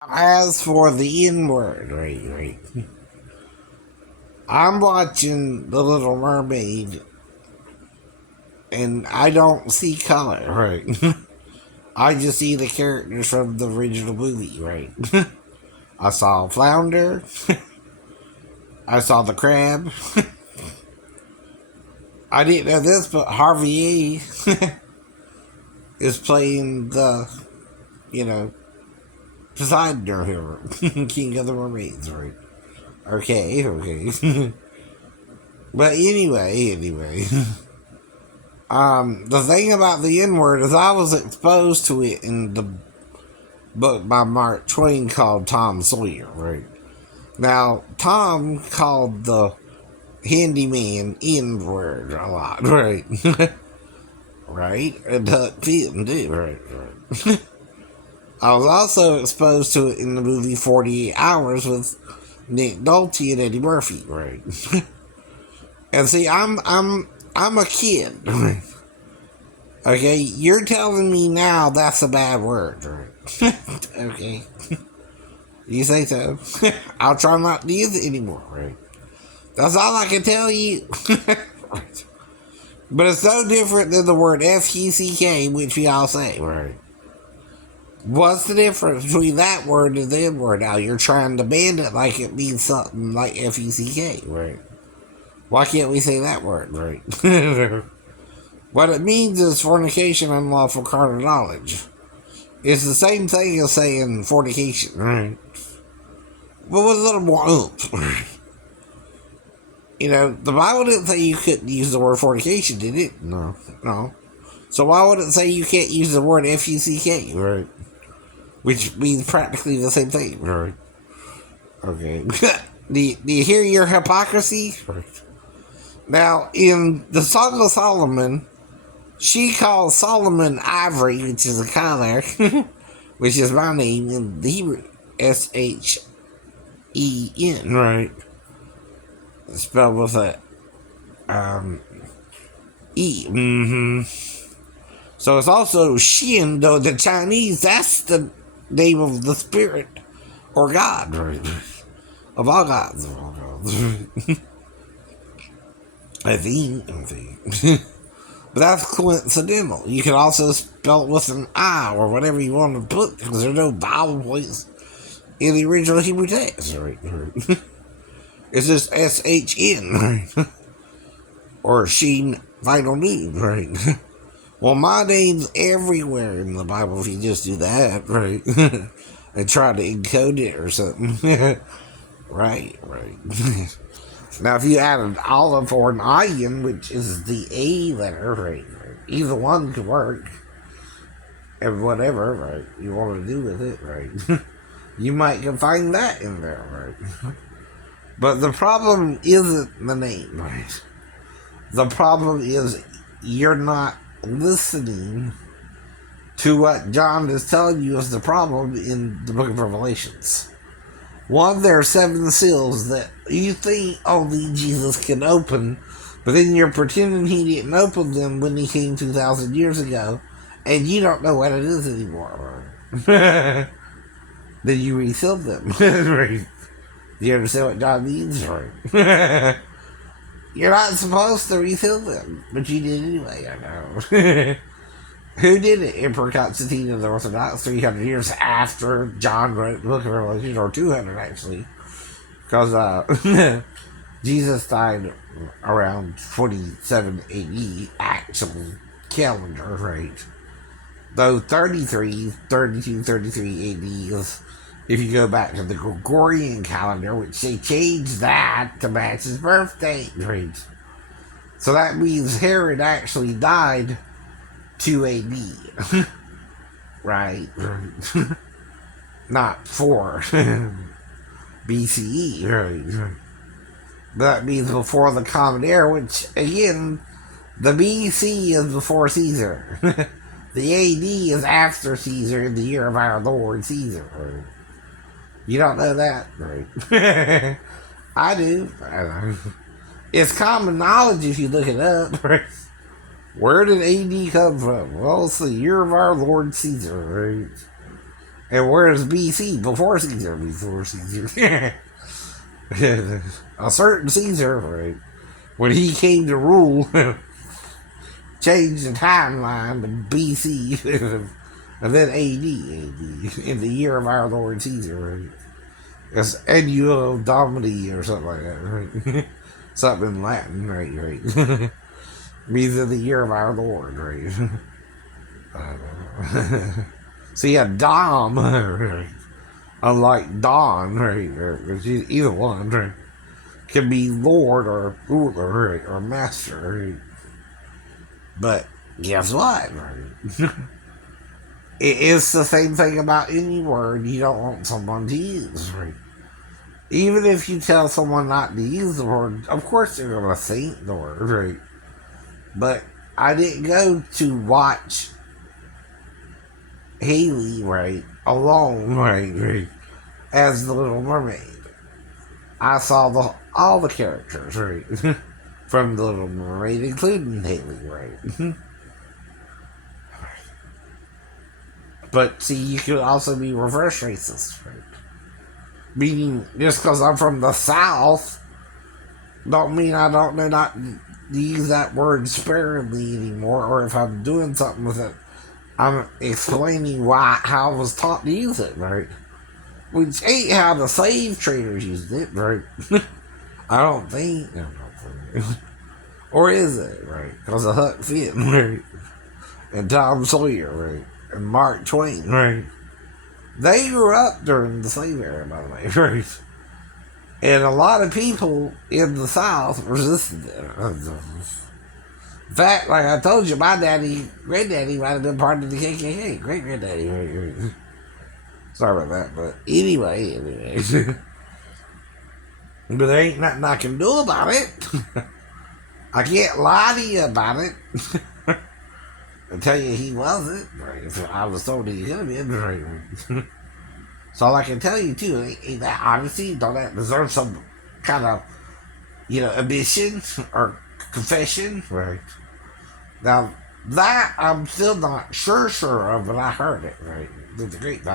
As for the N-word, right. I'm watching The Little Mermaid, and I don't see color, right? I just see the characters from the original movie, right? I saw Flounder, I saw the crab. I didn't know this, but Harvey is playing the, you know, Poseidon or whoever, King of the Mermaids, right? Okay. But anyway. The thing about the N word is I was exposed to it in the book by Mark Twain called Tom Sawyer, right? Now, Tom called the handyman N word a lot, right? Right? And Huck Finn, too, right. I was also exposed to it in the movie 48 Hours with Nick Nolte and Eddie Murphy, right? And see, I'm a kid, right? Okay, you're telling me now that's a bad word, right? Okay. You say so. I'll try not to use it anymore, right? That's all I can tell you. Right. But it's so different than the word F-U-C-K, which we all say, right? What's the difference between that word and the N word? Now, you're trying to ban it like it means something like F-U-C-K, right? Why can't we say that word, right? What it means is fornication, unlawful carnal knowledge. It's the same thing as saying fornication, right? But with a little more oomph. You know, the Bible didn't say you couldn't use the word fornication, did it? No. So why would it say you can't use the word F-U-C-K, right? Which means practically the same thing, right? Okay. do you hear your hypocrisy? Right. Now, in the Song of Solomon, she calls Solomon Ivory, which is a color, which is my name in the Hebrew, S-H-E-N, right? Spelled with a E. So it's also Shin, though the Chinese, that's the name of the spirit or God, right? Of all gods. I think. But that's coincidental. You can also spell it with an I or whatever you want to put, because there's no vowel points in the original Hebrew text, right? It's just S-H-N, right? Or Sheen Final Noon, right? Well, my name's everywhere in the Bible if you just do that, right? And try to encode it or something. Right. Now, if you add an olive or an ion, which is the A letter, right? Either one could work. And whatever, right? You want to do with it, right? You might can find that in there, right? But the problem isn't the name, right? The problem is you're not listening to what John is telling you is the problem in the book of Revelations. One, there are 7 seals that you think only Jesus can open, but then you're pretending he didn't open them when he came 2,000 years ago, and you don't know what it is anymore. Then you resealed them. Right? Do you understand what John means? Right? You're not supposed to reseal them, but you did anyway, I know. Who did it? Emperor Constantine of the Orthodox, 300 years after John wrote the book of Revelation, or 200 actually, because Jesus died around 47 AD, actual calendar, right? Though 33 AD is, if you go back to the Gregorian calendar, which they changed that to match his birthday, right? So that means Herod actually died 2 AD. Right. Not 4 BCE, right? That means before the Common Era, which, again, the BC is before Caesar. The AD is after Caesar in the year of our Lord Caesar. Right? You don't know that, right? I do. It's common knowledge if you look it up, right? Where did AD come from? Well, it's the year of our Lord Caesar, right? And where's BC? Before Caesar. Before Caesar. A certain Caesar, right? When he came to rule, changed the timeline to BC, and then AD, in the year of our Lord Caesar, right? It's Annuo Domini or something like that, right? Something in Latin, right? Means in the year of our Lord, right? So yeah, Dom, right? Unlike Don, right? Either one, right? Can be Lord or ruler, right? Or master, right? But guess what, right? It's the same thing about any word you don't want someone to use, right? Even if you tell someone not to use the word, of course they're going to think the word, right? But I didn't go to watch Haley, right, alone, right, as the Little Mermaid. I saw all the characters, right, from the Little Mermaid, including Haley, right. But see, you could also be reverse racist, right? Meaning, just because I'm from the South, don't mean I don't know not to use that word sparingly anymore, or if I'm doing something with it, I'm explaining how I was taught to use it, right? Which ain't how the slave traders used it, right? I don't think. Or is it, right? Because of Huck Finn, right? And Tom Sawyer, right? And Mark Twain, right? They grew up during the slave era, by the way, right? And a lot of people in the South resisted it. In fact, like I told you, my granddaddy might have been part of the KKK. Great granddaddy. Right. Sorry about that, but anyway. But there ain't nothing I can do about it. I can't lie to you about it. And tell you he wasn't. Right. If I was told he could have been. Right. So all I can tell you too, ain't that honesty? Don't that deserve some kind of, admission or confession? Right. Now that I'm still not sure of, but I heard it, right? It's a great thing.